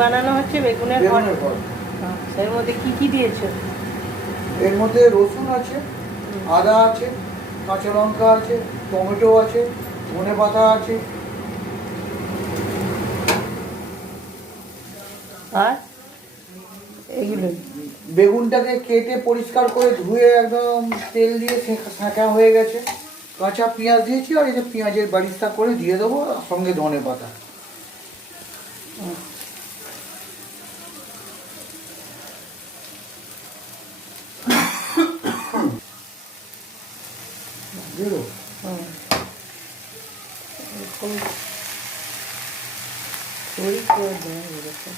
বানানো হচ্ছে? বেগুনের বেগুনের ভর্তা। আচ্ছা, এর মধ্যে কি কি দিয়েছো? এর মধ্যে রসুন আছে, আদা আছে, কাঁচা লঙ্কা আছে, টমেটো আছে, ধনেপাতা আছে। আর এগুলো বেগুনটাকে কেটে পরিষ্কার করে ধুয়ে একদম তেল দিয়ে সেঁকা হয়ে গেছে। কাঁচা পেঁয়াজ দিয়েছি, আর এই যে পেঁয়াজের বারিস্তা করে দিয়ে দেবো, সঙ্গে ধনেপাতা। বুঝলো? এরকম তৈরি করে দেয় এরকম।